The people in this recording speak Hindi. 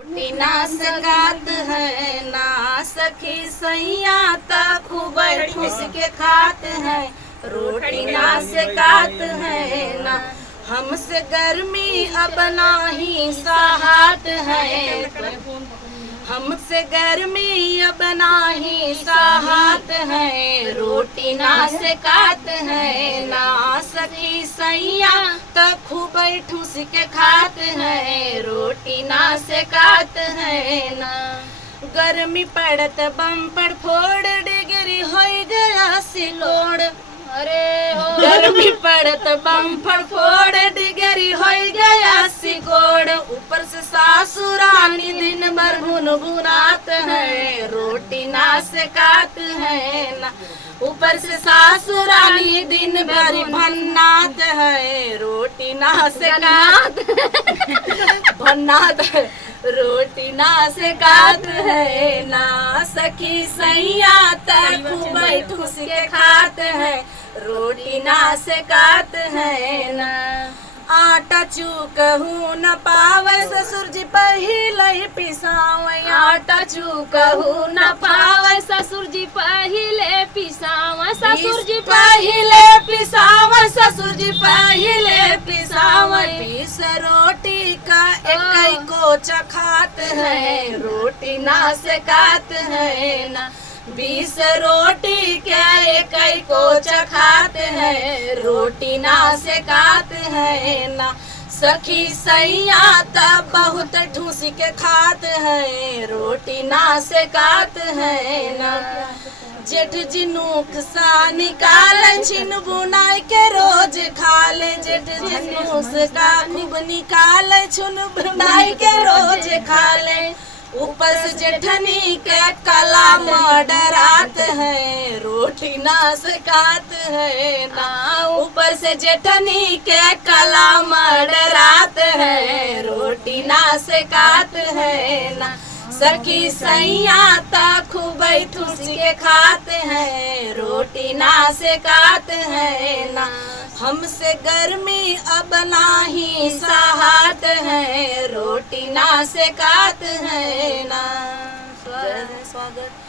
रोटी ना सकात है ना सखी सैया ता खूब ठूस के खात है। रोटी ना सकात है ना हमसे गर्मी अब नाही सहात है। हमसे गर्मी अब नाही सहात है। रोटी ना सकात है ना सखी सैया तो खूब ठूस के खात है। रोटी ना सकात है ना गर्मी पड़त बम्पर फोड़ डिग्री हो गया सिलोड़। अरे हो गर्मी पड़त बम्पर फोड़ डिग्री हो गया सिकोड़। ऊपर से सासुरानी दिन भर भुनभुनात है। रोटी ना सकात है ना ऊपर से सासुरानी दिन भर भन्नात है। रोटी ना सकात भन्नात है। रोटी ना सकात है ना सखी सैया तक खूब ठूस के खात है। रोटी ना सकात है ना आटा चूकहू न पावे ससुर जी पहिले पिसावे। आटा चूकहू न पावे ससुर जी पहिले पिसावे। ससुर जी पहिले पिसावे ससुर जी पहिले पिसावे। पीस रोटी का एक को चखात है। रोटी ना सकात है ना 20 रोटी क्या एक को चखात है। रोटी ना सकात है ना सखी सैया तब बहुत ठूस के खात है। रोटी ना सकात है ना जेठ जी नुकसा निकाल छिन बुनाई के रोज खा ले। जेठ जी नुकसा खूब निकाल छुन बुनाई के रोज खा ले। ऊपर से जेठनी के कला मडरात है। रोटी ना सकात है ना ऊपर से जेठनी के कला मडरात है। रोटी ना सकात है ना सखी सैया ता खूब ठूस के खात है। रोटी ना सकात है ना हमसे गर्मी अब नाही सहात है। रोटी ना सकात है ना। स्वागत।